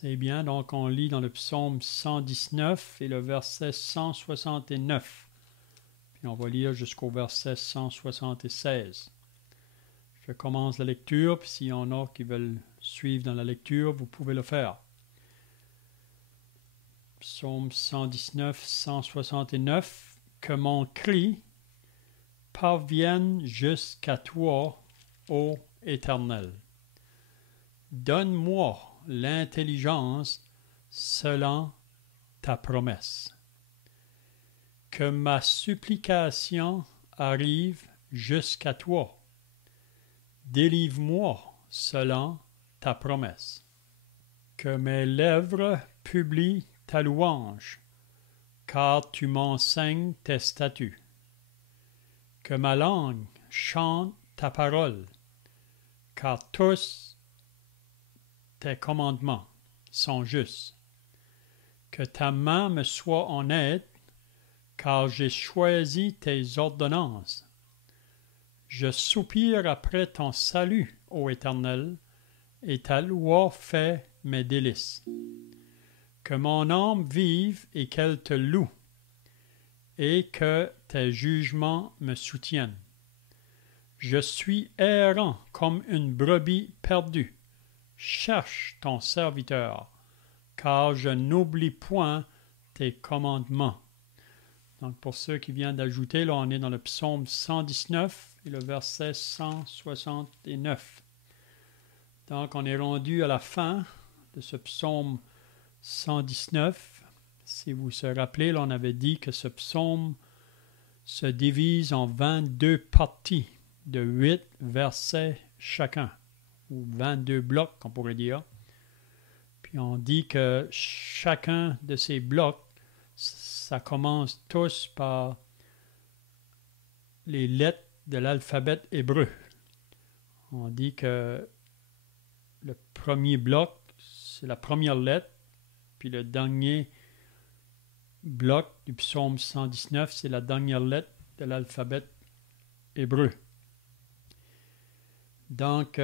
C'est bien, donc on lit dans le psaume 119 et le verset 169. Puis on va lire jusqu'au verset 176. Je commence la lecture, puis s'il y en a qui veulent suivre dans la lecture, vous pouvez le faire. Psaume 119, 169. Que mon cri parvienne jusqu'à toi, ô Éternel. Donne-moi l'intelligence selon ta promesse. Que ma supplication arrive jusqu'à toi. Délivre-moi selon ta promesse. Que mes lèvres publient ta louange, car tu m'enseignes tes statuts. Que ma langue chante ta parole, car tous tes commandements sont justes. Que ta main me soit en aide, car j'ai choisi tes ordonnances. Je soupire après ton salut, ô Éternel, et ta loi fait mes délices. Que mon âme vive et qu'elle te loue, et que tes jugements me soutiennent. Je suis errant comme une brebis perdue. Cherche ton serviteur, car je n'oublie point tes commandements. Donc, pour ceux qui viennent d'ajouter, là, on est dans le psaume 119 et le verset 169. Donc, on est rendu à la fin de ce psaume 119. Si vous vous rappelez, là, on avait dit que ce psaume se divise en 22 parties de 8 versets chacun, ou 22 blocs, on pourrait dire. Puis on dit que chacun de ces blocs, ça commence tous par les lettres de l'alphabet hébreu. On dit que le premier bloc, c'est la première lettre, puis le dernier bloc du psaume 119, c'est la dernière lettre de l'alphabet hébreu. Donc,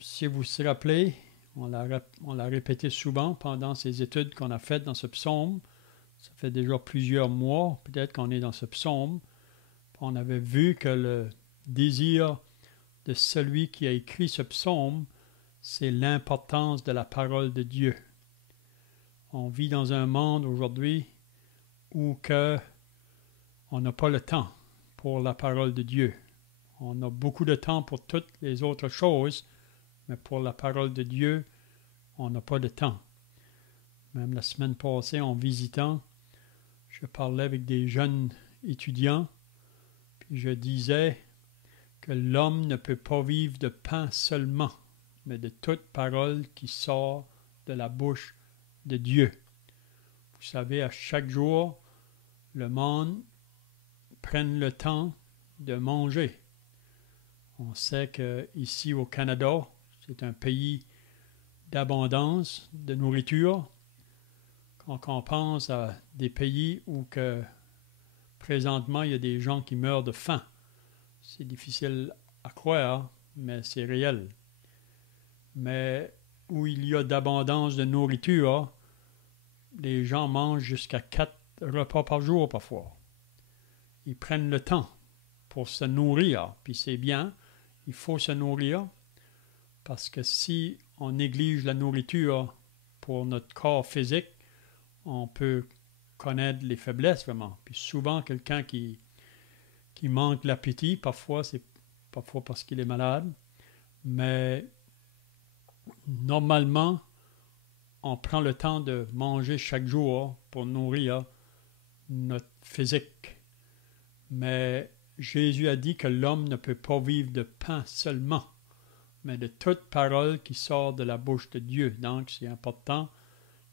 si vous vous rappelez, on l'a répété souvent pendant ces études qu'on a faites dans ce psaume. Ça fait déjà plusieurs mois, peut-être qu'on est dans ce psaume. On avait vu que le désir de celui qui a écrit ce psaume, c'est l'importance de la parole de Dieu. On vit dans un monde aujourd'hui où on n'a pas le temps pour la parole de Dieu. On a beaucoup de temps pour toutes les autres choses, mais pour la parole de Dieu, on n'a pas de temps. Même la semaine passée, en visitant, je parlais avec des jeunes étudiants, puis je disais que l'homme ne peut pas vivre de pain seulement, mais de toute parole qui sort de la bouche de Dieu. Vous savez, à chaque jour, le monde prend le temps de manger. On sait qu'ici au Canada, c'est un pays d'abondance de nourriture. Quand on pense à des pays où présentement il y a des gens qui meurent de faim, c'est difficile à croire, mais c'est réel. Mais où il y a d'abondance de nourriture, les gens mangent jusqu'à 4 repas par jour parfois. Ils prennent le temps pour se nourrir, puis c'est bien, il faut se nourrir, parce que si on néglige la nourriture pour notre corps physique, on peut connaître les faiblesses vraiment. Puis souvent, quelqu'un qui manque l'appétit, parfois c'est parfois parce qu'il est malade, mais normalement, on prend le temps de manger chaque jour pour nourrir notre physique. Mais Jésus a dit que l'homme ne peut pas vivre de pain seulement, mais de toute parole qui sort de la bouche de Dieu. Donc, c'est important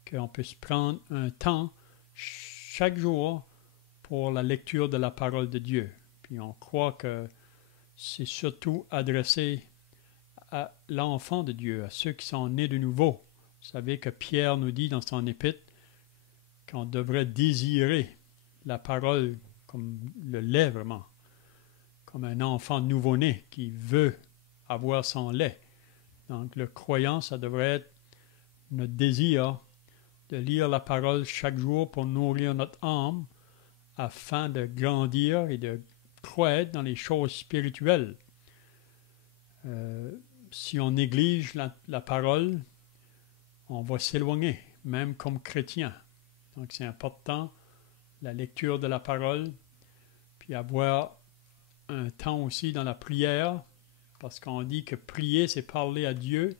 qu'on puisse prendre un temps chaque jour pour la lecture de la parole de Dieu. Puis on croit que c'est surtout adressé à l'enfant de Dieu, à ceux qui sont nés de nouveau. Vous savez que Pierre nous dit dans son épître qu'on devrait désirer la parole comme le lait vraiment, comme un enfant nouveau-né qui veut avoir son lait. Donc le croyant, ça devrait être notre désir de lire la parole chaque jour pour nourrir notre âme afin de grandir et de croître dans les choses spirituelles. Si on néglige la parole, on va s'éloigner, même comme chrétien. Donc c'est important, la lecture de la parole, puis avoir un temps aussi dans la prière, parce qu'on dit que prier, c'est parler à Dieu.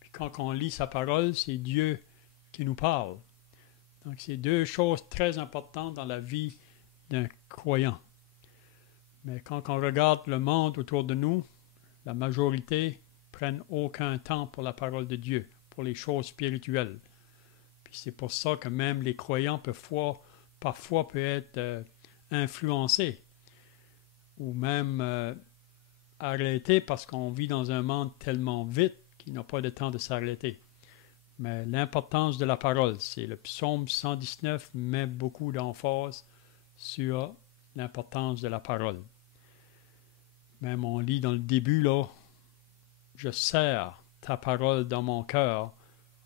Puis quand on lit sa parole, c'est Dieu qui nous parle. Donc c'est deux choses très importantes dans la vie d'un croyant. Mais quand on regarde le monde autour de nous, la majorité prennent aucun temps pour la parole de Dieu, pour les choses spirituelles. Puis c'est pour ça que même les croyants parfois peuvent être influencés ou même arrêtés parce qu'on vit dans un monde tellement vite qu'il n'a pas de temps de s'arrêter. Mais l'importance de la parole, c'est le psaume 119 met beaucoup d'emphase sur l'importance de la parole. Même on lit dans le début, là, « Je serre ta parole dans mon cœur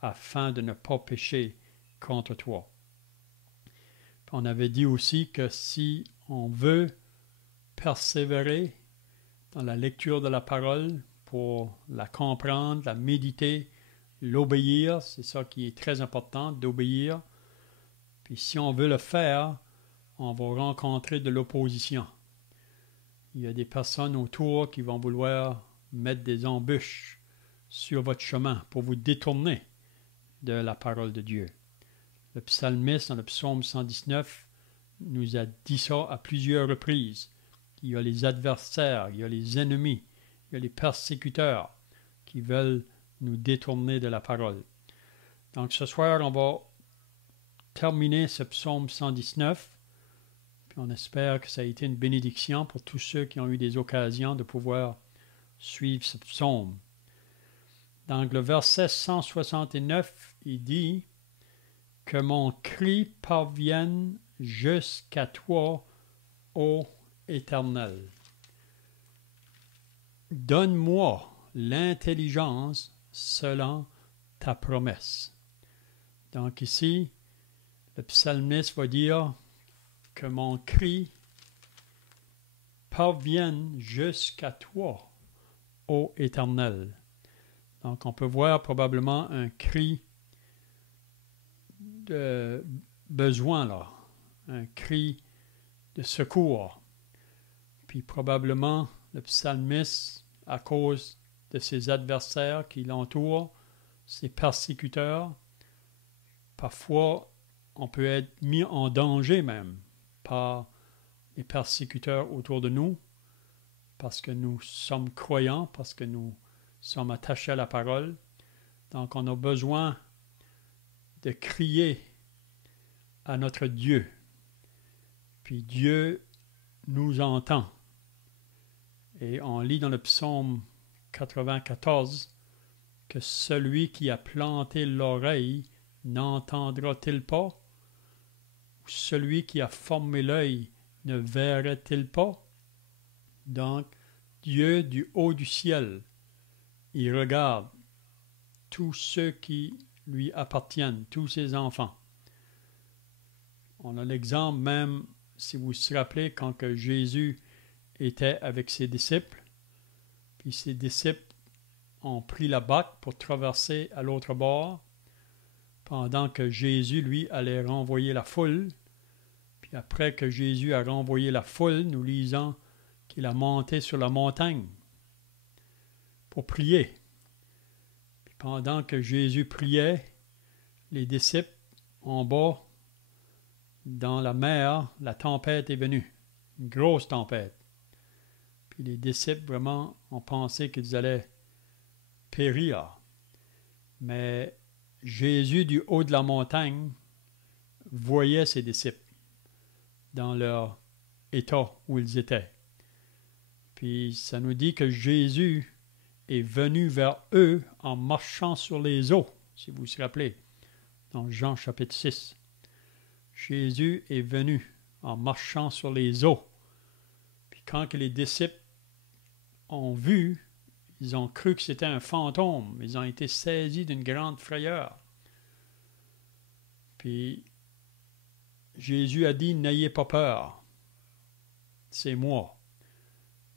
afin de ne pas pécher contre toi. » Puis on avait dit aussi que si on veut persévérer dans la lecture de la parole pour la comprendre, la méditer, l'obéir, c'est ça qui est très important, d'obéir. Puis si on veut le faire, on va rencontrer de l'opposition. Il y a des personnes autour qui vont vouloir mettre des embûches sur votre chemin pour vous détourner de la parole de Dieu. Le psalmiste, dans le psaume 119, nous a dit ça à plusieurs reprises. Il y a les adversaires, il y a les ennemis, il y a les persécuteurs qui veulent nous détourner de la parole. Donc ce soir, on va terminer ce psaume 119. Puis on espère que ça a été une bénédiction pour tous ceux qui ont eu des occasions de pouvoir suivre ce psaume. Donc le verset 169, il dit « Que mon cri parvienne jusqu'à toi, ô Éternel. Donne-moi l'intelligence selon ta promesse. » Donc ici, le psalmiste va dire que mon cri parvienne jusqu'à toi, ô Éternel. Donc on peut voir probablement un cri de besoin là, un cri de secours. Puis probablement le psalmiste, à cause de ses adversaires qui l'entourent, ses persécuteurs, parfois on peut être mis en danger même par les persécuteurs autour de nous, parce que nous sommes croyants, parce que nous sommes attachés à la parole. Donc on a besoin de crier à notre Dieu. Puis Dieu nous entend. Et on lit dans le psaume 94 que celui qui a planté l'oreille n'entendra-t-il pas? Ou celui qui a formé l'œil ne verrait-il pas? Donc, Dieu du haut du ciel, il regarde tous ceux qui lui appartiennent, tous ses enfants. On a l'exemple même, si vous vous rappelez, quand que Jésus était avec ses disciples, puis ses disciples ont pris la barque pour traverser à l'autre bord, pendant que Jésus, lui, allait renvoyer la foule. Puis après que Jésus a renvoyé la foule, nous lisons qu'il a monté sur la montagne pour prier. Puis pendant que Jésus priait, les disciples en bas, dans la mer, la tempête est venue, une grosse tempête. Puis les disciples vraiment ont pensé qu'ils allaient périr. Mais Jésus du haut de la montagne voyait ses disciples dans leur état où ils étaient. Puis ça nous dit que Jésus est venu vers eux en marchant sur les eaux, si vous vous rappelez, dans Jean chapitre 6. Jésus est venu en marchant sur les eaux. Puis quand que les disciples ont vu, ils ont cru que c'était un fantôme. Ils ont été saisis d'une grande frayeur. Puis Jésus a dit, n'ayez pas peur, c'est moi.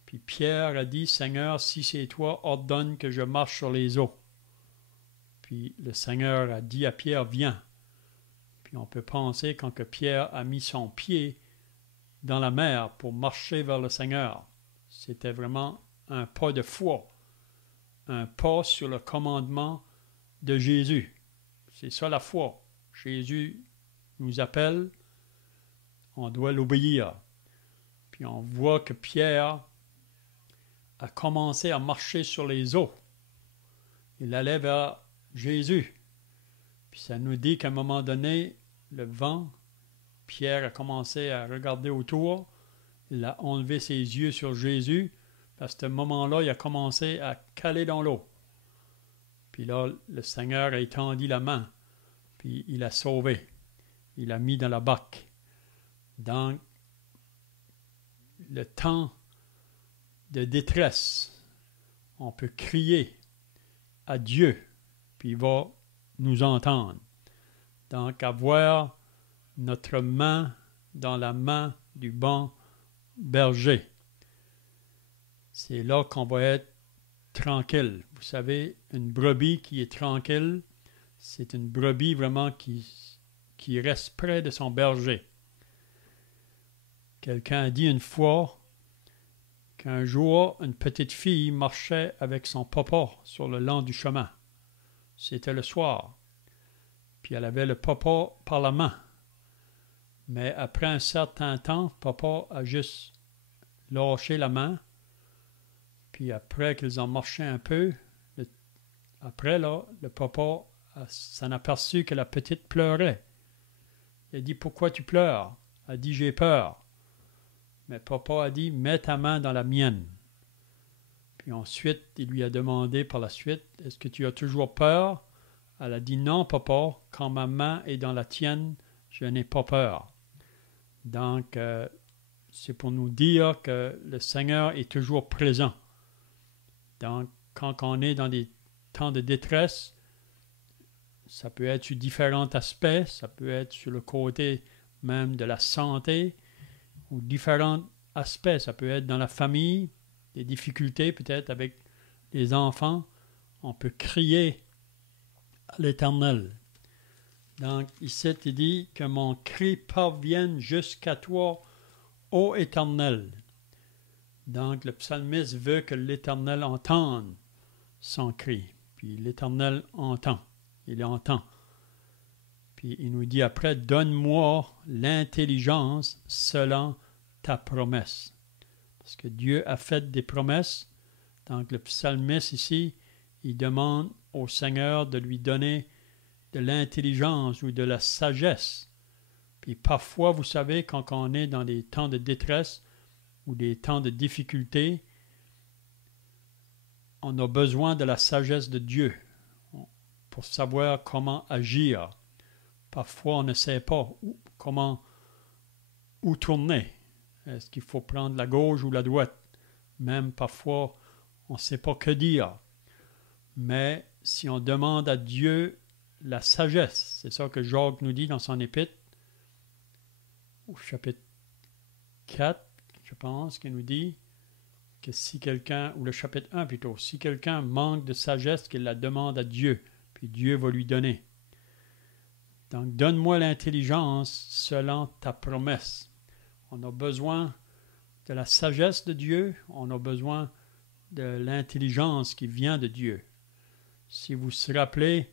Puis Pierre a dit, Seigneur, si c'est toi, ordonne que je marche sur les eaux. Puis le Seigneur a dit à Pierre, viens. Puis on peut penser quand que Pierre a mis son pied dans la mer pour marcher vers le Seigneur, c'était vraiment un pas de foi, un pas sur le commandement de Jésus. C'est ça la foi. Jésus nous appelle, on doit l'obéir. Puis on voit que Pierre a commencé à marcher sur les eaux. Il allait vers Jésus. Puis ça nous dit qu'à un moment donné, le vent, Pierre a commencé à regarder autour. Il a enlevé ses yeux sur Jésus. À ce moment-là, il a commencé à caler dans l'eau. Puis là, le Seigneur a étendu la main. Puis il a sauvé. Il a mis dans la barque. Dans le temps de détresse, on peut crier à Dieu, puis il va nous entendre. Donc, avoir notre main dans la main du bon berger, c'est là qu'on va être tranquille. Vous savez, une brebis qui est tranquille, c'est une brebis vraiment qui reste près de son berger. Quelqu'un a dit une fois qu'un jour, une petite fille marchait avec son papa sur le long du chemin. C'était le soir. Puis elle avait le papa par la main. Mais après un certain temps, papa a juste lâché la main. Puis après qu'ils ont marché un peu, après là, le papa s'en aperçut que la petite pleurait. Il a dit, pourquoi tu pleures? Elle a dit, j'ai peur. Mais papa a dit, mets ta main dans la mienne. Puis ensuite, il lui a demandé par la suite, est-ce que tu as toujours peur? Elle a dit, non, papa, quand ma main est dans la tienne, je n'ai pas peur. Donc, c'est pour nous dire que le Seigneur est toujours présent. Donc, quand on est dans des temps de détresse, ça peut être sur différents aspects, ça peut être sur le côté même de la santé, ou différents aspects. Ça peut être dans la famille, des difficultés peut-être avec les enfants. On peut crier à l'Éternel. Donc, ici, il dit que mon cri parvienne jusqu'à toi, ô Éternel. Donc, le psalmiste veut que l'Éternel entende son cri. Puis l'Éternel entend. Il entend. Puis il nous dit après, donne-moi l'intelligence selon ta promesse. Parce que Dieu a fait des promesses. Donc le psalmiste ici, il demande au Seigneur de lui donner de l'intelligence ou de la sagesse. Puis parfois, vous savez, quand on est dans des temps de détresse ou des temps de difficulté, on a besoin de la sagesse de Dieu pour savoir comment agir. Parfois, on ne sait pas où tourner. Est-ce qu'il faut prendre la gauche ou la droite? Même parfois, on ne sait pas que dire. Mais si on demande à Dieu la sagesse, c'est ça que Jacques nous dit dans son épître, au chapitre 4, je pense, qu'il nous dit que si quelqu'un, ou le chapitre 1 plutôt, si quelqu'un manque de sagesse, qu'il la demande à Dieu, puis Dieu va lui donner. Donc, donne-moi l'intelligence selon ta promesse. On a besoin de la sagesse de Dieu, on a besoin de l'intelligence qui vient de Dieu. Si vous vous rappelez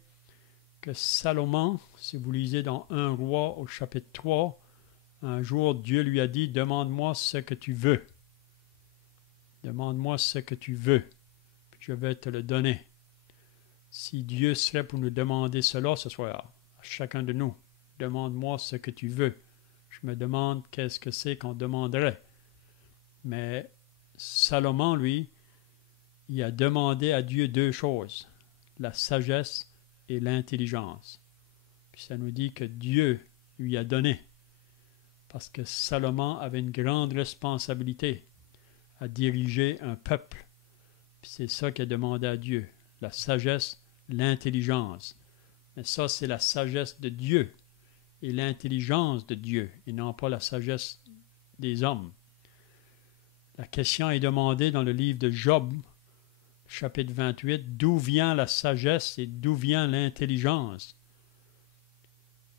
que Salomon, si vous lisez dans 1 Roi au chapitre 3, un jour Dieu lui a dit, demande-moi ce que tu veux. Demande-moi ce que tu veux, puis je vais te le donner. Si Dieu serait pour nous demander cela ce soir, à chacun de nous, demande-moi ce que tu veux. Je me demande qu'est-ce que c'est qu'on demanderait. Mais Salomon, lui, il a demandé à Dieu deux choses, la sagesse et l'intelligence. Puis ça nous dit que Dieu lui a donné, parce que Salomon avait une grande responsabilité à diriger un peuple. Puis c'est ça qu'il a demandé à Dieu, la sagesse, l'intelligence. Mais ça, c'est la sagesse de Dieu et l'intelligence de Dieu, et non pas la sagesse des hommes. La question est demandée dans le livre de Job, chapitre 28, d'où vient la sagesse et d'où vient l'intelligence?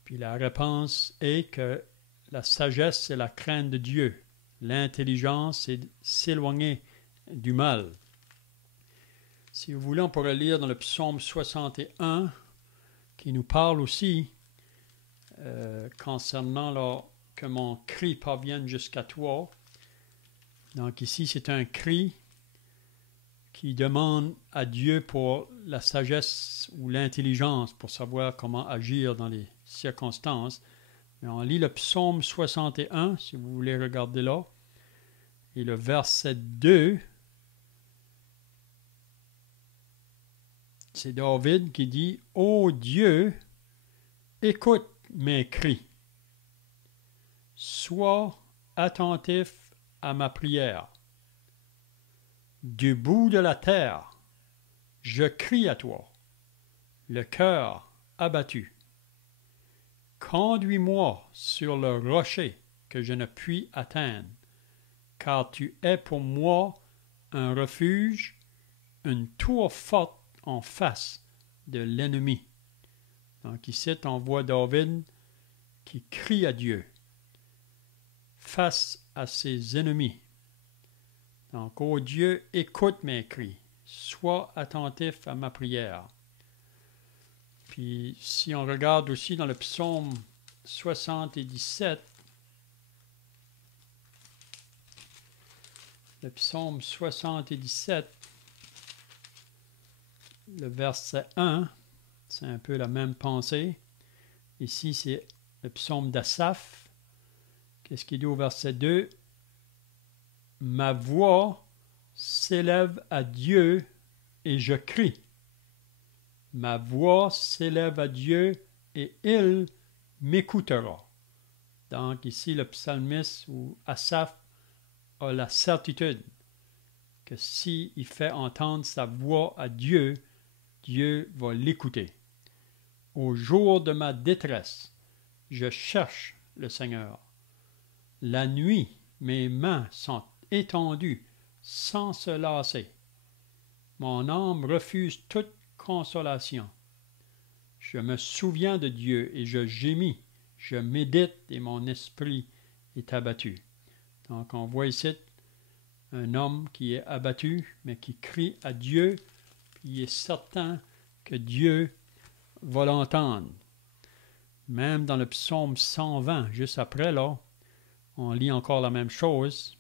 Puis la réponse est que la sagesse, c'est la crainte de Dieu. L'intelligence, c'est s'éloigner du mal. Si vous voulez, on pourrait lire dans le psaume 61, qui nous parle aussi concernant que mon cri parvienne jusqu'à toi. Donc ici, c'est un cri qui demande à Dieu pour la sagesse ou l'intelligence pour savoir comment agir dans les circonstances. Mais on lit le psaume 61, si vous voulez regarder là, et le verset 2, c'est David qui dit « Ô Dieu, écoute mes cris, sois attentif à ma prière. Du bout de la terre, je crie à toi, le cœur abattu. Conduis-moi sur le rocher que je ne puis atteindre, car tu es pour moi un refuge, une tour forte en face de l'ennemi. » Donc ici, on voit David qui crie à Dieu face à ses ennemis. Donc, ô Dieu, écoute mes cris, sois attentif à ma prière. Puis, si on regarde aussi dans le psaume 77, le psaume 77, le verset 1, c'est un peu la même pensée. Ici, c'est le psaume d'Asaph. Qu'est-ce qu'il dit au verset 2? Ma voix s'élève à Dieu et je crie. Ma voix s'élève à Dieu et il m'écoutera. Donc ici, le psalmiste ou Asaph a la certitude que s'il fait entendre sa voix à Dieu, Dieu va l'écouter. Au jour de ma détresse, je cherche le Seigneur. La nuit, mes mains sont étendues sans se lasser. Mon âme refuse toute consolation. Je me souviens de Dieu et je gémis, je médite et mon esprit est abattu. Donc on voit ici un homme qui est abattu, mais qui crie à Dieu, puis il est certain que Dieu va l'entendre. Même dans le psaume 120, juste après là, on lit encore la même chose.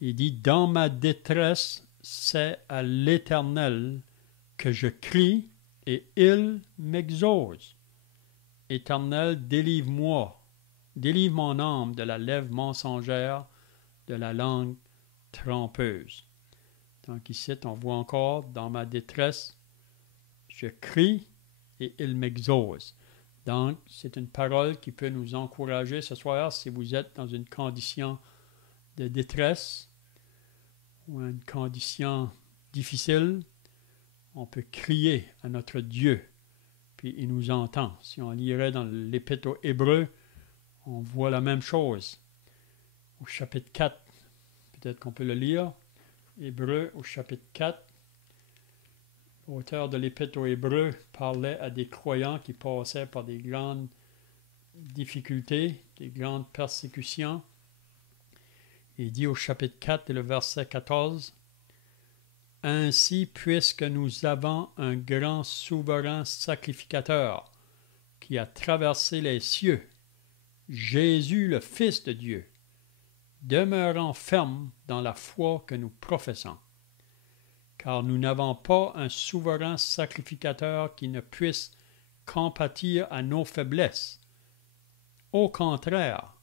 Il dit « Dans ma détresse, c'est à l'Éternel que je crie et il m'exauce. Éternel, délivre-moi, délivre mon âme de la lèvre mensongère, de la langue trompeuse. » Donc ici, on voit encore, dans ma détresse, je crie et il m'exauce. Donc, c'est une parole qui peut nous encourager ce soir si vous êtes dans une condition de détresse ou une condition difficile. On peut crier à notre Dieu, puis il nous entend. Si on lirait dans l'Épître aux Hébreux, on voit la même chose. Au chapitre 4, peut-être qu'on peut le lire. Hébreux au chapitre 4. L'auteur de l'Épître aux Hébreux parlait à des croyants qui passaient par des grandes difficultés, des grandes persécutions. Il dit au chapitre 4 et le verset 14, « Ainsi, puisque nous avons un grand souverain sacrificateur qui a traversé les cieux, Jésus le Fils de Dieu, demeurons fermes dans la foi que nous professons. Car nous n'avons pas un souverain sacrificateur qui ne puisse compatir à nos faiblesses. Au contraire,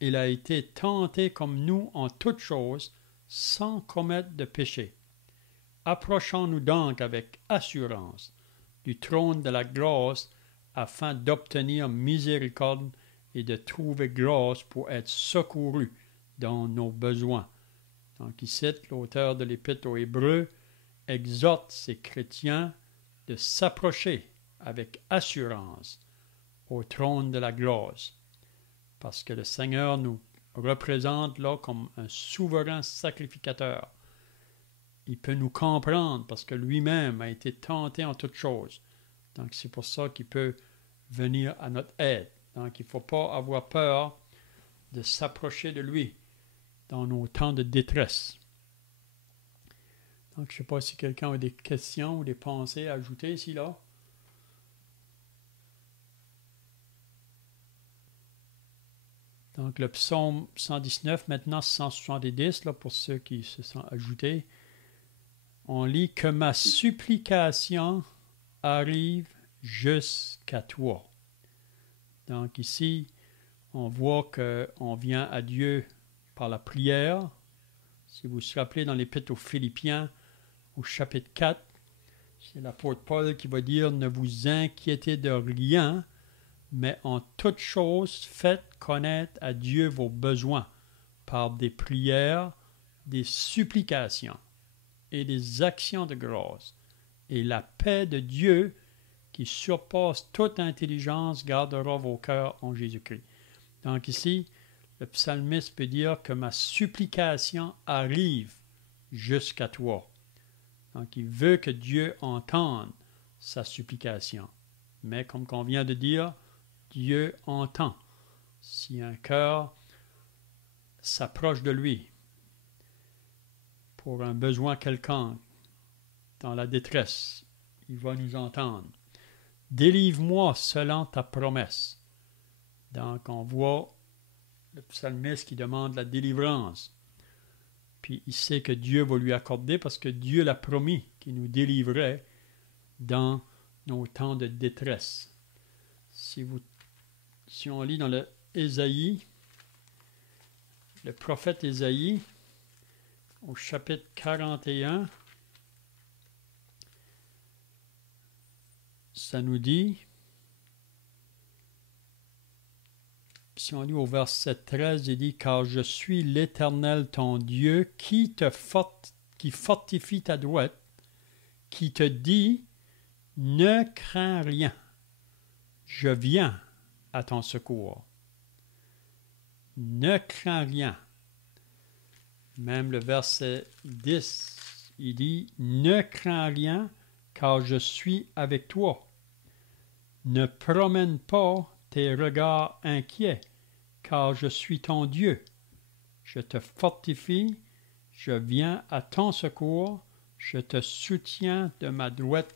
il a été tenté comme nous en toutes choses, sans commettre de péché. Approchons-nous donc avec assurance du trône de la grâce afin d'obtenir miséricorde et de trouver grâce pour être secourus dans nos besoins. » Donc, il cite l'auteur de l'Épître aux Hébreux exhorte ses chrétiens de s'approcher avec assurance au trône de la grâce, parce que le Seigneur nous représente là comme un souverain sacrificateur. Il peut nous comprendre parce que lui-même a été tenté en toutes choses. Donc c'est pour ça qu'il peut venir à notre aide. Donc il ne faut pas avoir peur de s'approcher de lui dans nos temps de détresse. Donc je ne sais pas si quelqu'un a des questions ou des pensées à ajouter ici, là. Donc le psaume 119, maintenant 170, là, pour ceux qui se sont ajoutés. On lit que ma supplication arrive jusqu'à toi. Donc ici, on voit qu'on vient à Dieu par la prière. Si vous vous rappelez dans l'Épître aux Philippiens, au chapitre 4, c'est l'apôtre Paul qui va dire « Ne vous inquiétez de rien, mais en toute chose, faites connaître à Dieu vos besoins par des prières, des supplications et des actions de grâce. Et la paix de Dieu, qui surpasse toute intelligence, gardera vos cœurs en Jésus-Christ. » Donc ici, le psalmiste peut dire que ma supplication arrive jusqu'à toi. Donc il veut que Dieu entende sa supplication. Mais comme on vient de dire, Dieu entend. Si un cœur s'approche de lui pour un besoin quelconque, dans la détresse, il va nous entendre. Délivre-moi selon ta promesse. Donc on voit le psalmiste qui demande la délivrance. Puis il sait que Dieu va lui accorder parce que Dieu l'a promis qu'il nous délivrait dans nos temps de détresse. Si on lit dans le Ésaïe, le prophète Ésaïe, au chapitre 41, ça nous dit, si on lit au verset 13, il dit « Car je suis l'Éternel ton Dieu qui fortifie ta droite, qui te dit « Ne crains rien, je viens à ton secours. » Ne crains rien. Même le verset 10, il dit « Ne crains rien, car je suis avec toi. Ne promène pas tes regards inquiets, car je suis ton Dieu. Je te fortifie, je viens à ton secours, je te soutiens de ma droite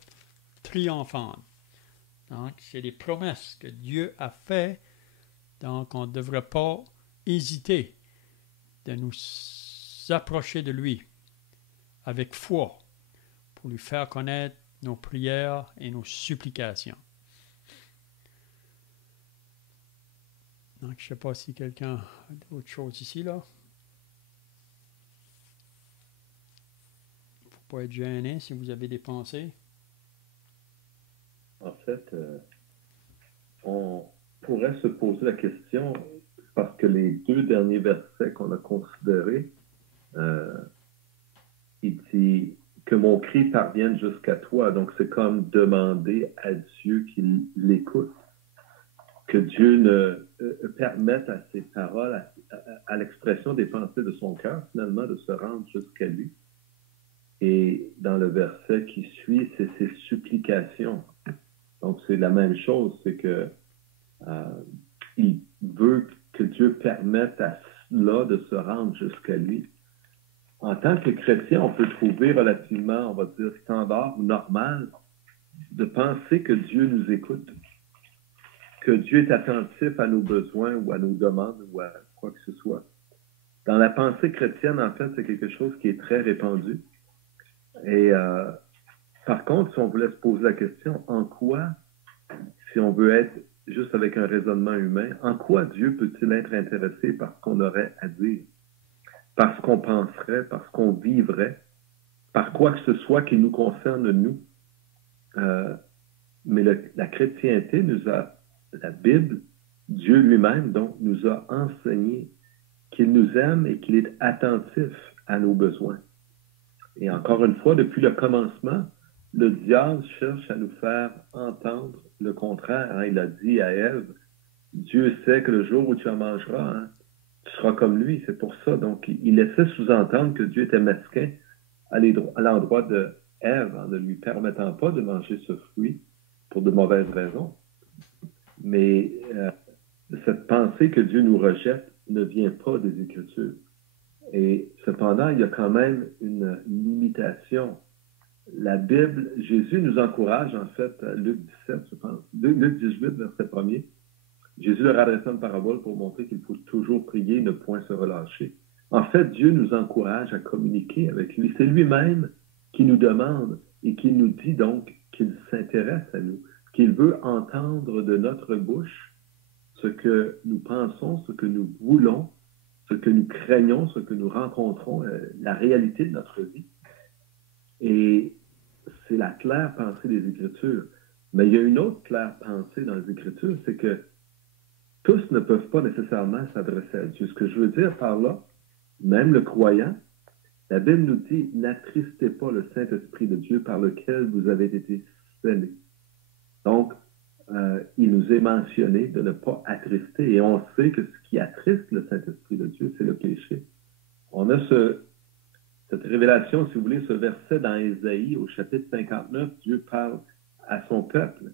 triomphante. » Donc, c'est les promesses que Dieu a faites. Donc, on ne devrait pas hésiter de nous approcher de lui avec foi pour lui faire connaître nos prières et nos supplications. Donc, je ne sais pas si quelqu'un a d'autres choses ici, là. Il ne faut pas être gêné si vous avez des pensées. En fait, on pourrait se poser la question, parce que les deux derniers versets qu'on a considérés, il dit que mon cri parvienne jusqu'à toi. Donc, c'est comme demander à Dieu qu'il l'écoute, que Dieu ne permette à ses paroles, à l'expression des pensées de son cœur, finalement, de se rendre jusqu'à lui. Et dans le verset qui suit, c'est ses supplications. Donc, c'est la même chose, c'est que il veut que Dieu permette à cela de se rendre jusqu'à lui. En tant que chrétien, on peut trouver relativement, on va dire, standard ou normal de penser que Dieu nous écoute, que Dieu est attentif à nos besoins ou à nos demandes ou à quoi que ce soit. Dans la pensée chrétienne, en fait, c'est quelque chose qui est très répandu. Et par contre, si on voulait se poser la question, en quoi, si on veut être juste avec un raisonnement humain, en quoi Dieu peut-il être intéressé par ce qu'on aurait à dire, par ce qu'on penserait, par ce qu'on vivrait, par quoi que ce soit qui nous concerne nous? Mais la chrétienté nous a, la Bible, Dieu lui-même, donc, nous a enseigné qu'il nous aime et qu'il est attentif à nos besoins. Et encore une fois, depuis le commencement, le diable cherche à nous faire entendre le contraire. Hein. Il a dit à Ève, Dieu sait que le jour où tu en mangeras, hein, tu seras comme lui. C'est pour ça. Donc, il laissait sous-entendre que Dieu était mesquin à l'endroit de Ève, en ne lui permettant pas de manger ce fruit pour de mauvaises raisons. Mais cette pensée que Dieu nous rejette ne vient pas des Écritures. Et cependant, il y a quand même une limitation. La Bible, Jésus nous encourage, en fait, Luc 17, je pense, Luc 18, verset 1er, Jésus leur adressant une parabole pour montrer qu'il faut toujours prier et ne point se relâcher. En fait, Dieu nous encourage à communiquer avec lui. C'est lui-même qui nous demande et qui nous dit donc qu'il s'intéresse à nous, qu'il veut entendre de notre bouche ce que nous pensons, ce que nous voulons, ce que nous craignons, ce que nous rencontrons, la réalité de notre vie. Et c'est la claire pensée des Écritures. Mais il y a une autre claire pensée dans les Écritures, c'est que tous ne peuvent pas nécessairement s'adresser à Dieu. Ce que je veux dire par là, même le croyant, la Bible nous dit, n'attristez pas le Saint-Esprit de Dieu par lequel vous avez été scellés. Donc, il nous est mentionné de ne pas attrister. Et on sait que ce qui attriste le Saint-Esprit de Dieu, c'est le péché. On a cette révélation, si vous voulez, ce verset dans Ésaïe, au chapitre 59, Dieu parle à son peuple.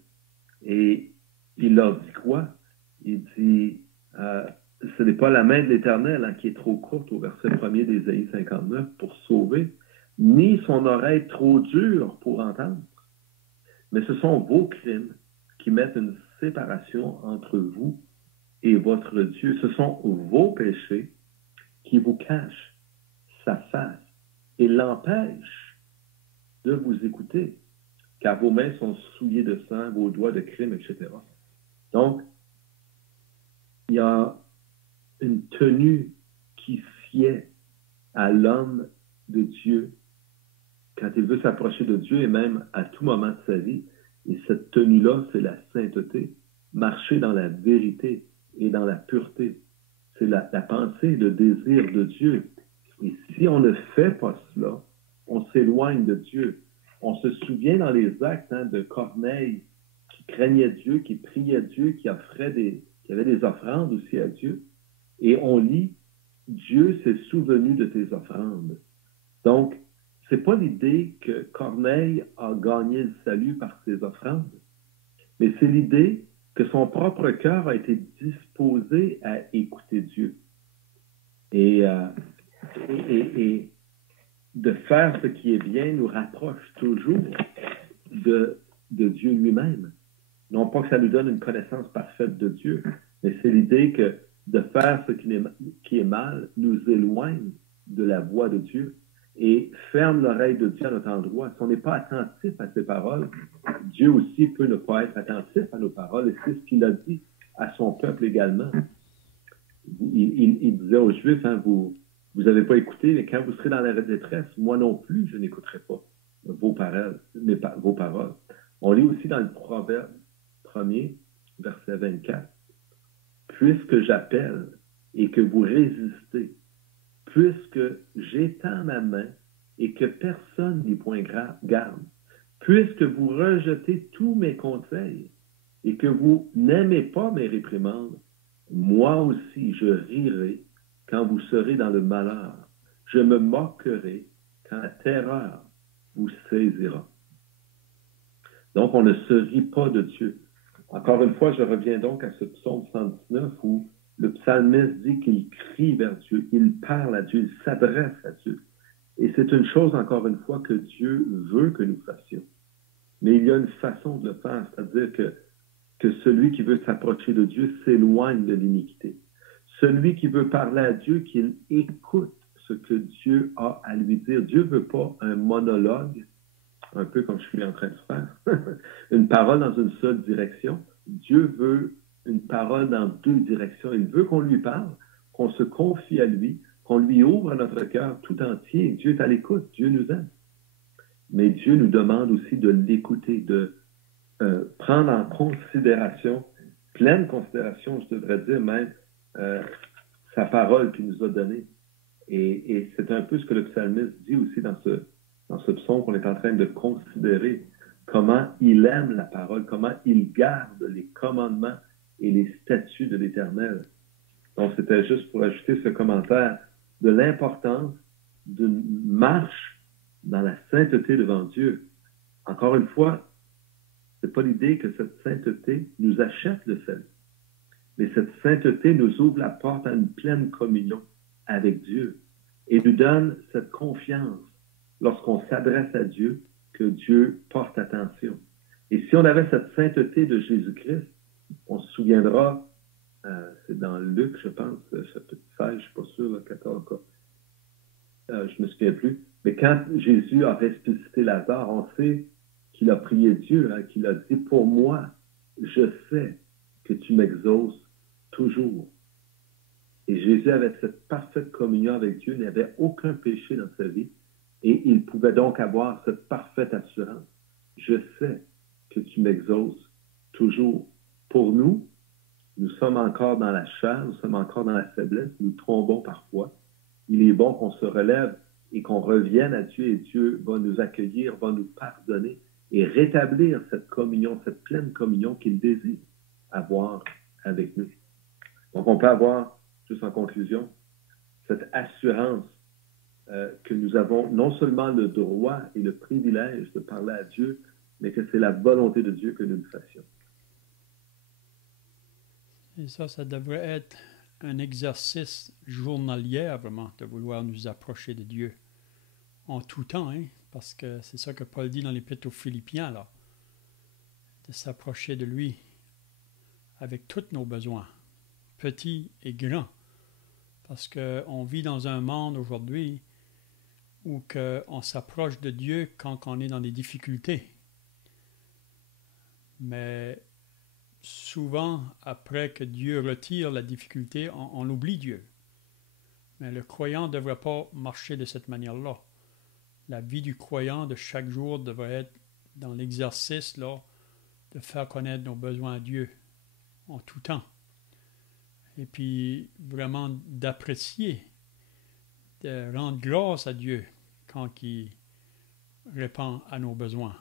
Et il leur dit quoi? Il dit, ce n'est pas la main de l'Éternel hein, qui est trop courte au verset 1er d'Ésaïe 59 pour sauver, ni son oreille trop dure pour entendre. Mais ce sont vos crimes qui mettent une séparation entre vous et votre Dieu. Ce sont vos péchés qui vous cachent sa face et l'empêchent de vous écouter, car vos mains sont souillées de sang, vos doigts de crime, etc. Donc, il y a une tenue qui fiait à l'homme de Dieu quand il veut s'approcher de Dieu et même à tout moment de sa vie. Et cette tenue-là, c'est la sainteté. Marcher dans la vérité et dans la pureté. C'est la pensée, le désir de Dieu. Et si on ne fait pas cela, on s'éloigne de Dieu. On se souvient dans les actes hein, de Corneille qui craignait Dieu, qui priait Dieu, qui avait des offrandes aussi à Dieu. Et on lit, Dieu s'est souvenu de tes offrandes. Donc, c'est pas l'idée que Corneille a gagné le salut par ses offrandes, mais c'est l'idée que son propre cœur a été disposé à écouter Dieu. Et de faire ce qui est bien nous rapproche toujours de Dieu lui-même. Non pas que ça nous donne une connaissance parfaite de Dieu, mais c'est l'idée que de faire ce qui est mal nous éloigne de la voix de Dieu et ferme l'oreille de Dieu à notre endroit. Si on n'est pas attentif à ses paroles, Dieu aussi peut ne pas être attentif à nos paroles. Et c'est ce qu'il a dit à son peuple également. Il disait aux Juifs, hein, vous n'avez pas écouté, mais quand vous serez dans la détresse, moi non plus, je n'écouterai pas vos paroles. On lit aussi dans le Proverbe 1er, verset 24. Puisque j'appelle et que vous résistez, puisque j'étends ma main et que personne n'y point garde, puisque vous rejetez tous mes conseils et que vous n'aimez pas mes réprimandes, moi aussi je rirai quand vous serez dans le malheur. Je me moquerai quand la terreur vous saisira. Donc, on ne se rit pas de Dieu. Encore une fois, je reviens donc à ce psaume 119 où le psalmiste dit qu'il crie vers Dieu, il parle à Dieu, il s'adresse à Dieu. Et c'est une chose, encore une fois, que Dieu veut que nous fassions. Mais il y a une façon de le faire, c'est-à-dire que celui qui veut s'approcher de Dieu s'éloigne de l'iniquité. Celui qui veut parler à Dieu, qu'il écoute ce que Dieu a à lui dire. Dieu ne veut pas un monologue, un peu comme je suis en train de faire, une parole dans une seule direction. Dieu veut une parole dans deux directions. Il veut qu'on lui parle, qu'on se confie à lui, qu'on lui ouvre notre cœur tout entier. Dieu est à l'écoute, Dieu nous aime. Mais Dieu nous demande aussi de l'écouter, de prendre en considération, pleine considération, je devrais dire même, sa parole qu'il nous a donnée. Et c'est un peu ce que le psalmiste dit aussi dans dans ce psaume qu'on est en train de considérer comment il aime la parole, comment il garde les commandements et les statuts de l'Éternel. Donc, c'était juste pour ajouter ce commentaire de l'importance d'une marche dans la sainteté devant Dieu. Encore une fois, ce n'est pas l'idée que cette sainteté nous achète le salut, mais cette sainteté nous ouvre la porte à une pleine communion avec Dieu et nous donne cette confiance lorsqu'on s'adresse à Dieu, que Dieu porte attention. Et si on avait cette sainteté de Jésus-Christ, on se souviendra, c'est dans Luc, je pense, chapitre 16, je ne suis pas sûr, là, 14, je ne me souviens plus, mais quand Jésus a ressuscité Lazare, on sait qu'il a prié Dieu, hein, qu'il a dit, pour moi, je sais que tu m'exauces toujours. Et Jésus avait cette parfaite communion avec Dieu, il n'avait aucun péché dans sa vie, et il pouvait donc avoir cette parfaite assurance. Je sais que tu m'exauces toujours. Pour nous, nous sommes encore dans la chair, nous sommes encore dans la faiblesse, nous tombons parfois. Il est bon qu'on se relève et qu'on revienne à Dieu, et Dieu va nous accueillir, va nous pardonner et rétablir cette communion, cette pleine communion qu'il désire avoir avec nous. Donc, on peut avoir, juste en conclusion, cette assurance que nous avons non seulement le droit et le privilège de parler à Dieu, mais que c'est la volonté de Dieu que nous le fassions. Et ça devrait être un exercice journalier, vraiment, de vouloir nous approcher de Dieu en tout temps, hein, parce que c'est ça que Paul dit dans l'Épître aux Philippiens, là, de s'approcher de lui avec tous nos besoins, petits et grands, parce qu'on vit dans un monde aujourd'hui où on s'approche de Dieu quand on est dans des difficultés. Mais souvent, après que Dieu retire la difficulté, on oublie Dieu. Mais le croyant ne devrait pas marcher de cette manière-là. La vie du croyant de chaque jour devrait être dans l'exercice là, de faire connaître nos besoins à Dieu en tout temps. Et puis vraiment d'apprécier, de rendre grâce à Dieu quand il répond à nos besoins.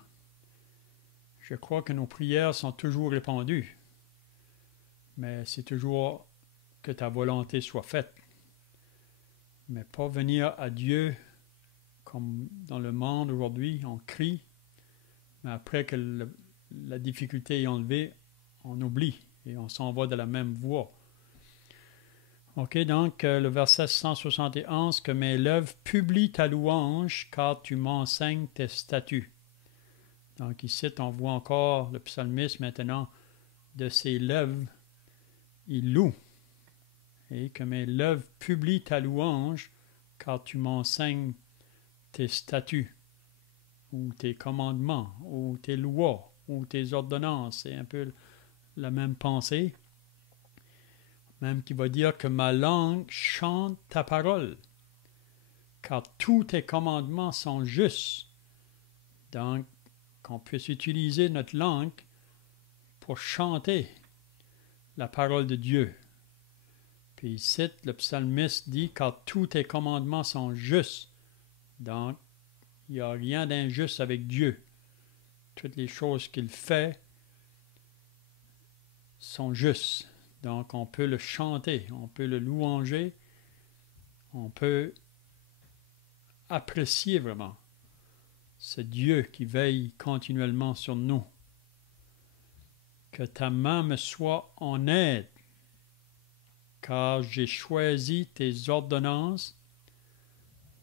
Je crois que nos prières sont toujours répondues, mais c'est toujours que ta volonté soit faite. Mais pas venir à Dieu comme dans le monde aujourd'hui, on crie, mais après que la difficulté est enlevée, on oublie et on s'en va de la même voie. Ok, donc le verset 171, que mes lèvres publient ta louange, car tu m'enseignes tes statuts. Donc ici, on voit encore le psalmiste maintenant de ses lèvres, il loue. Et que mes lèvres publient ta louange, car tu m'enseignes tes statuts, ou tes commandements, ou tes lois, ou tes ordonnances. C'est un peu la même pensée. Même qui va dire que ma langue chante ta parole, car tous tes commandements sont justes. Donc, qu'on puisse utiliser notre langue pour chanter la parole de Dieu. Puis ici, le psalmiste dit, car tous tes commandements sont justes. Donc, il n'y a rien d'injuste avec Dieu. Toutes les choses qu'il fait sont justes. Donc, on peut le chanter, on peut le louanger, on peut apprécier vraiment ce Dieu qui veille continuellement sur nous. Que ta main me soit en aide, car j'ai choisi tes ordonnances.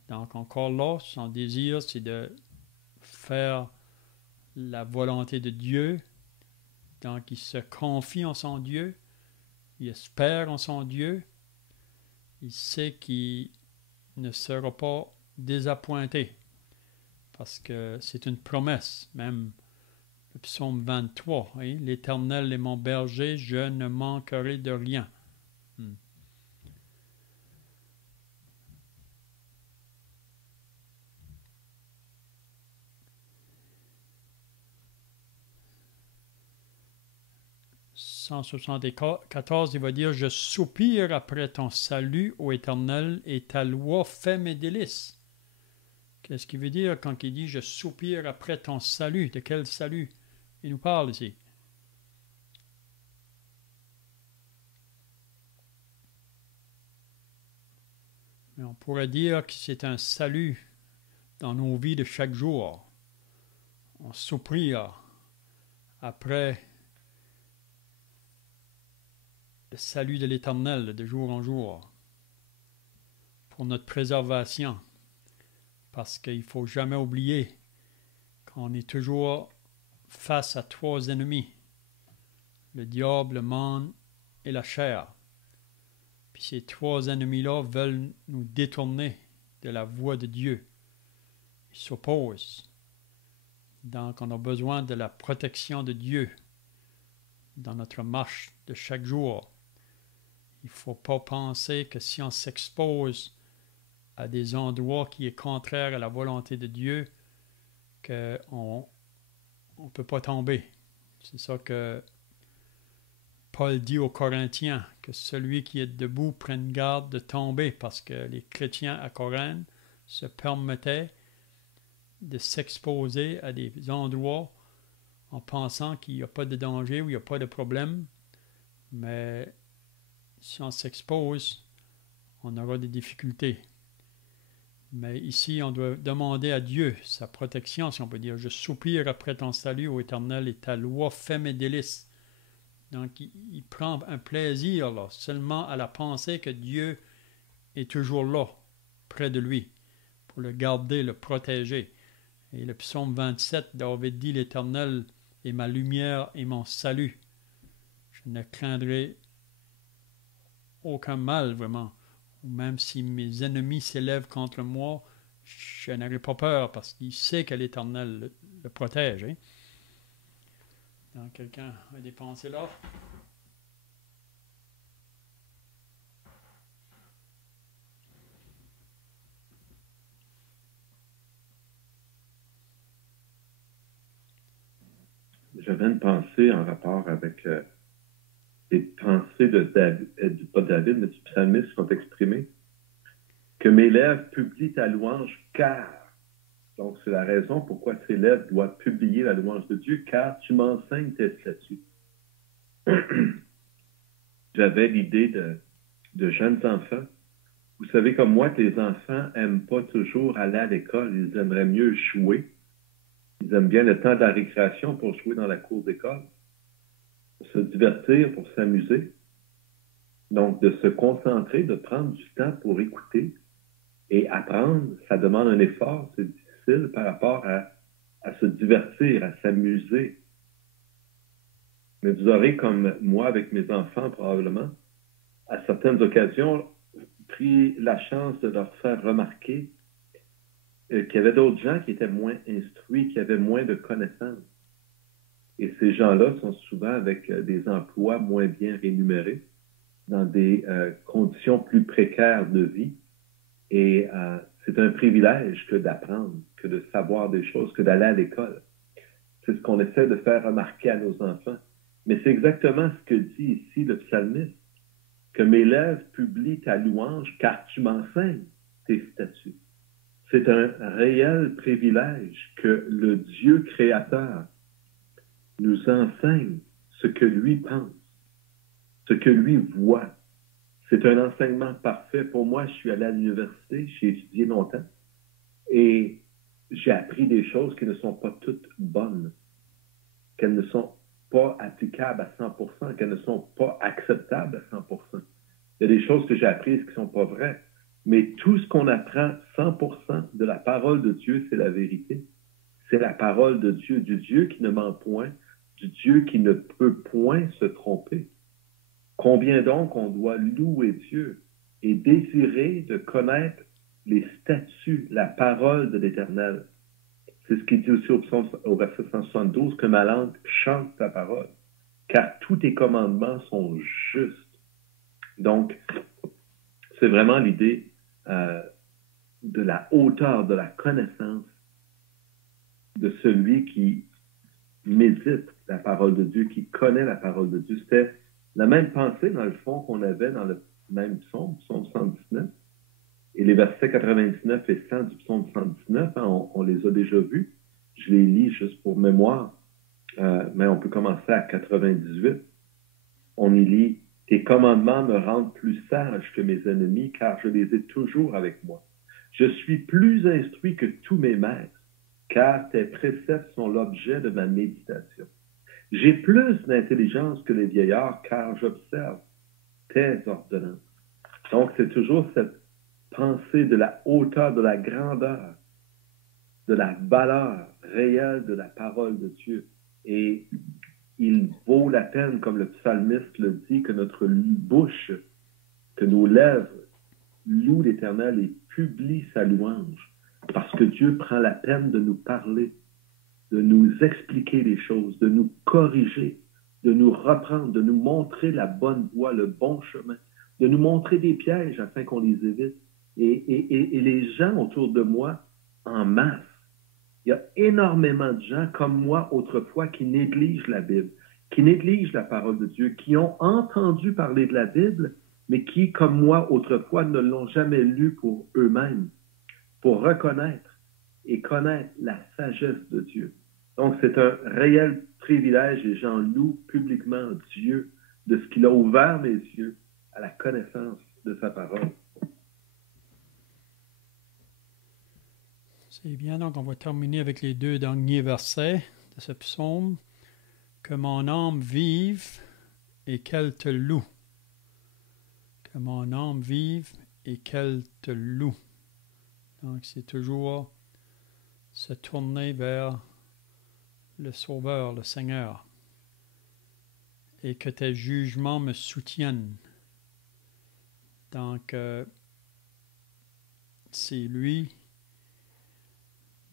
Donc, encore là, son désir, c'est de faire la volonté de Dieu. Donc, il se confie en son Dieu. Il espère en son Dieu. Il sait qu'il ne sera pas désappointé parce que c'est une promesse. Même le psaume 23, hein? L'Éternel est mon berger, je ne manquerai de rien. 174, il va dire, je soupire après ton salut, ô Éternel, et ta loi fait mes délices. Qu'est-ce qu'il veut dire quand il dit « Je soupire après ton salut » ? De quel salut il nous parle ici? Mais on pourrait dire que c'est un salut dans nos vies de chaque jour. On soupire après le salut de l'Éternel de jour en jour pour notre préservation. Parce qu'il ne faut jamais oublier qu'on est toujours face à 3 ennemis, le diable, le monde et la chair. Puis ces 3 ennemis-là veulent nous détourner de la voie de Dieu. Ils s'opposent. Donc on a besoin de la protection de Dieu dans notre marche de chaque jour. Il ne faut pas penser que si on s'expose à des endroits qui est contraire à la volonté de Dieu, qu'on ne peut pas tomber. C'est ça que Paul dit aux Corinthiens, que celui qui est debout prenne garde de tomber, parce que les chrétiens à Corinthe se permettaient de s'exposer à des endroits en pensant qu'il n'y a pas de danger ou il n'y a pas de problème. Mais si on s'expose, on aura des difficultés. Mais ici, on doit demander à Dieu sa protection, si on peut dire. Je soupire après ton salut, ô Éternel, et ta loi fait mes délices. Donc, il prend un plaisir là, seulement à la pensée que Dieu est toujours là, près de lui, pour le garder, le protéger. Et le psaume 27, David dit, l'Éternel est ma lumière et mon salut. Je ne craindrai aucun mal, vraiment. Même si mes ennemis s'élèvent contre moi, je n'aurai pas peur parce qu'il sait que l'Éternel le protège. Hein? Donc, quelqu'un a des pensées là? J'avais une pensée en rapport avec les pensées de David, pas David, mais du psalmiste qui sont exprimées. Que mes lèvres publient ta louange, car. Donc, c'est la raison pourquoi ces lèvres doivent publier la louange de Dieu, car tu m'enseignes tes statuts. J'avais l'idée de jeunes enfants. Vous savez, comme moi, que les enfants n'aiment pas toujours aller à l'école. Ils aimeraient mieux jouer. Ils aiment bien le temps de la récréation pour jouer dans la cour d'école, pour se divertir, pour s'amuser. Donc, de se concentrer, de prendre du temps pour écouter et apprendre, ça demande un effort, c'est difficile par rapport à se divertir, à s'amuser. Mais vous aurez, comme moi avec mes enfants probablement, à certaines occasions, pris la chance de leur faire remarquer qu'il y avait d'autres gens qui étaient moins instruits, qui avaient moins de connaissances. Et ces gens-là sont souvent avec des emplois moins bien rémunérés, dans des conditions plus précaires de vie. Et c'est un privilège que d'apprendre, que de savoir des choses, que d'aller à l'école. C'est ce qu'on essaie de faire remarquer à nos enfants. Mais c'est exactement ce que dit ici le psalmiste, que mes lèvres publient ta louange, car tu m'enseignes tes statuts. C'est un réel privilège que le Dieu créateur nous enseigne ce que lui pense, ce que lui voit. C'est un enseignement parfait. Pour moi, je suis allé à l'université, j'ai étudié longtemps et j'ai appris des choses qui ne sont pas toutes bonnes, qu'elles ne sont pas applicables à 100%, qu'elles ne sont pas acceptables à 100%. Il y a des choses que j'ai apprises qui ne sont pas vraies, mais tout ce qu'on apprend 100% de la parole de Dieu, c'est la vérité. C'est la parole de Dieu, du Dieu qui ne ment point, du Dieu qui ne peut point se tromper. Combien donc on doit louer Dieu et désirer de connaître les statuts, la parole de l'Éternel. C'est ce qu'il dit aussi au verset 172, que ma langue chante ta parole, car tous tes commandements sont justes. Donc, c'est vraiment l'idée de la hauteur, de la connaissance de celui qui médite la parole de Dieu, qui connaît la parole de Dieu. C'était la même pensée, dans le fond, qu'on avait dans le même psaume, psaume 119. Et les versets 99 et 100 du psaume 119, hein, on les a déjà vus. Je les lis juste pour mémoire, mais on peut commencer à 98. On y lit « Tes commandements me rendent plus sage que mes ennemis, car je les ai toujours avec moi. Je suis plus instruit que tous mes maîtres, car tes préceptes sont l'objet de ma méditation. J'ai plus d'intelligence que les vieillards, car j'observe tes ordonnances. » Donc, c'est toujours cette pensée de la hauteur, de la grandeur, de la valeur réelle de la parole de Dieu. Et il vaut la peine, comme le psalmiste le dit, que notre bouche, que nos lèvres louent l'Éternel et publient sa louange, parce que Dieu prend la peine de nous parler, de nous expliquer les choses, de nous corriger, de nous reprendre, de nous montrer la bonne voie, le bon chemin, de nous montrer des pièges afin qu'on les évite. Et les gens autour de moi, en masse, il y a énormément de gens comme moi autrefois qui négligent la Bible, qui négligent la parole de Dieu, qui ont entendu parler de la Bible, mais qui, comme moi autrefois, ne l'ont jamais lu pour eux-mêmes, pour reconnaître et connaître la sagesse de Dieu. Donc, c'est un réel privilège et j'en loue publiquement Dieu de ce qu'il a ouvert mes yeux à la connaissance de sa parole. C'est bien, donc on va terminer avec les deux derniers versets de ce psaume. Que mon âme vive et qu'elle te loue. Que mon âme vive et qu'elle te loue. Donc c'est toujours se tourner vers le Sauveur, le Seigneur. Et que tes jugements me soutiennent. Donc c'est lui.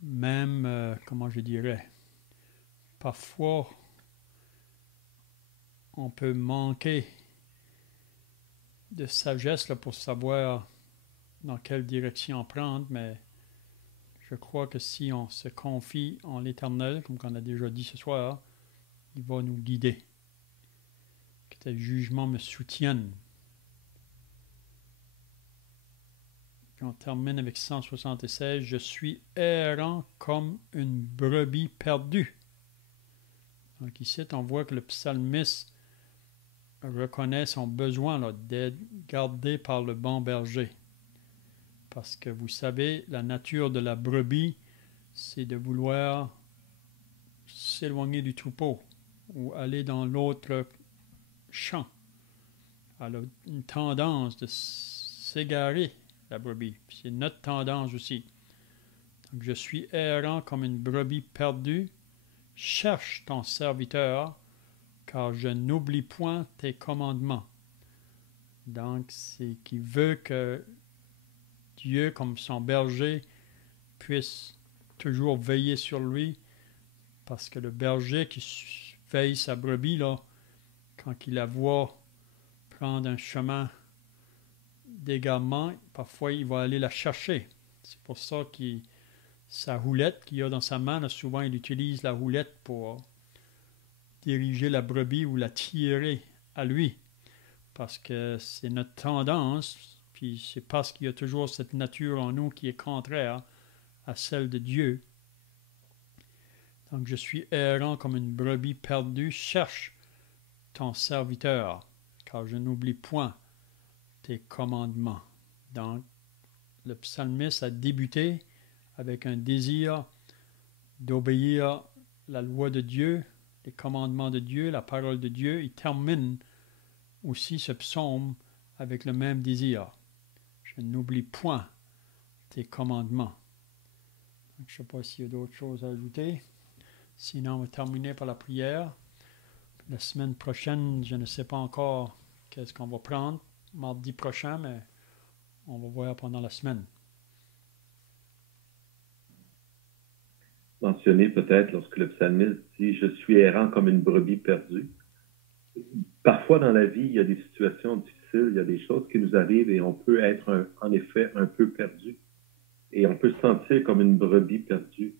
Même, comment je dirais, parfois, on peut manquer de sagesse là, pour savoir dans quelle direction prendre, mais je crois que si on se confie en l'Éternel, comme on a déjà dit ce soir, il va nous guider. Que tes jugements me soutiennent. Puis on termine avec 176. Je suis errant comme une brebis perdue. Donc ici, on voit que le psalmiste reconnaît son besoin là, d'être gardé par le bon berger. Parce que vous savez, la nature de la brebis, c'est de vouloir s'éloigner du troupeau ou aller dans l'autre champ. Elle a une tendance de s'égarer, la brebis. C'est notre tendance aussi. Donc, je suis errant comme une brebis perdue. Cherche ton serviteur, car je n'oublie point tes commandements. Donc, c'est qu'il veut que Dieu, comme son berger, puisse toujours veiller sur lui, parce que le berger qui veille sa brebis, là, quand il la voit prendre un chemin d'égarement, parfois il va aller la chercher. C'est pour ça que sa houlette qu'il a dans sa main, là, souvent il utilise la houlette pour diriger la brebis ou la tirer à lui. Parce que c'est notre tendance, puis c'est parce qu'il y a toujours cette nature en nous qui est contraire à celle de Dieu. Donc je suis errant comme une brebis perdue, cherche ton serviteur, car je n'oublie point tes commandements. Donc le psalmiste a débuté avec un désir d'obéir la loi de Dieu, les commandements de Dieu, la parole de Dieu. Il termine aussi ce psaume avec le même désir. Je n'oublie point tes commandements. Donc, je ne sais pas s'il y a d'autres choses à ajouter. Sinon, on va terminer par la prière. La semaine prochaine, je ne sais pas encore qu'est-ce qu'on va prendre. Mardi prochain, mais on va voir pendant la semaine. Mentionner peut-être lorsque le psalmiste dit « Je suis errant comme une brebis perdue ». Parfois dans la vie, il y a des situations difficiles, il y a des choses qui nous arrivent et on peut être en effet un peu perdu. Et on peut se sentir comme une brebis perdue.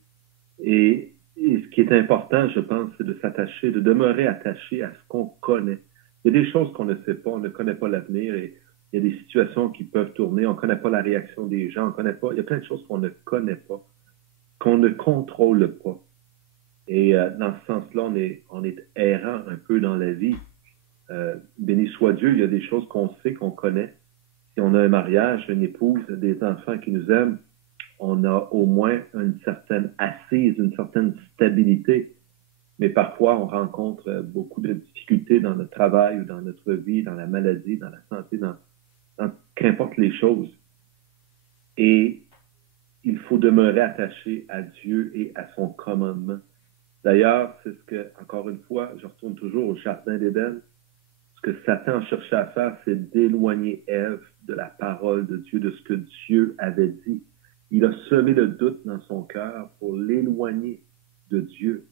Et ce qui est important, je pense, c'est de s'attacher, de demeurer attaché à ce qu'on connaît. Il y a des choses qu'on ne sait pas, on ne connaît pas l'avenir et Il y a des situations qui peuvent tourner. On ne connaît pas la réaction des gens. On connaît pas. Il y a plein de choses qu'on ne connaît pas, qu'on ne contrôle pas. Et dans ce sens-là, on est errant un peu dans la vie. Béni soit Dieu, il y a des choses qu'on sait, qu'on connaît. Si on a un mariage, une épouse, des enfants qui nous aiment, on a au moins une certaine assise, une certaine stabilité. Mais parfois, on rencontre beaucoup de difficultés dans notre travail ou dans notre vie, dans la maladie, dans la santé, dans qu'importe les choses. Et il faut demeurer attaché à Dieu et à son commandement. D'ailleurs, c'est ce que, encore une fois, je retourne toujours au jardin d'Éden. Ce que Satan cherchait à faire, c'est d'éloigner Ève de la parole de Dieu, de ce que Dieu avait dit. Il a semé le doute dans son cœur pour l'éloigner de Dieu.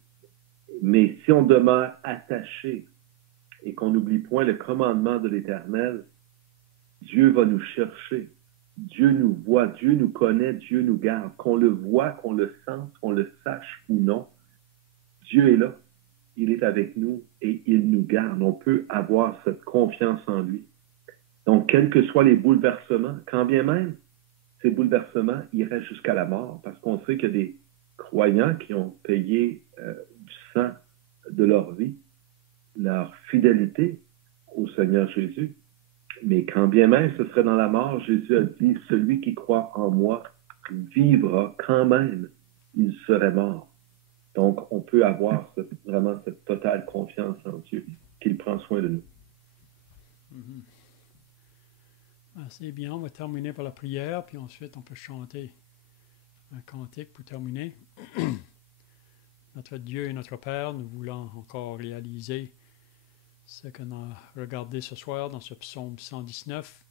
Mais si on demeure attaché et qu'on n'oublie point le commandement de l'Éternel, Dieu va nous chercher. Dieu nous voit, Dieu nous connaît, Dieu nous garde. Qu'on le voit, qu'on le sente, qu'on le sache ou non, Dieu est là. Il est avec nous et il nous garde. On peut avoir cette confiance en lui. Donc, quels que soient les bouleversements, quand bien même ces bouleversements iraient jusqu'à la mort, parce qu'on sait qu'il y a des croyants qui ont payé du sang de leur vie, leur fidélité au Seigneur Jésus. Mais quand bien même ce serait dans la mort, Jésus a dit, celui qui croit en moi vivra quand même, il serait mort. Donc, on peut avoir vraiment cette totale confiance en Dieu, qu'il prend soin de nous. Mhm. C'est bien, on va terminer par la prière, puis ensuite on peut chanter un cantique pour terminer. Notre Dieu et notre Père, nous voulons encore réaliser ce qu'on a regardé ce soir dans ce psaume 119.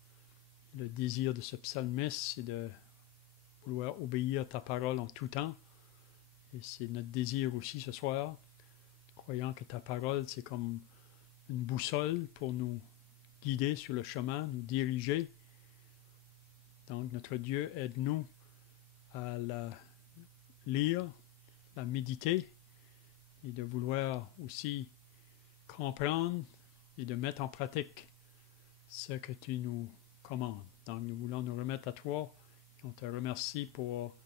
Le désir de ce psalmiste, c'est de vouloir obéir ta parole en tout temps. Et c'est notre désir aussi ce soir, croyant que ta parole, c'est comme une boussole pour nous guider sur le chemin, nous diriger. Donc, notre Dieu, aide-nous à la lire, la méditer et de vouloir aussi comprendre et de mettre en pratique ce que tu nous commandes. Donc, nous voulons nous remettre à toi et on te remercie pour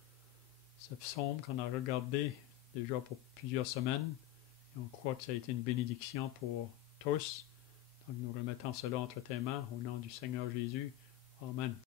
ce psaume qu'on a regardé déjà pour plusieurs semaines. Et on croit que ça a été une bénédiction pour tous. Donc, nous remettons cela entre tes mains au nom du Seigneur Jésus. Amen.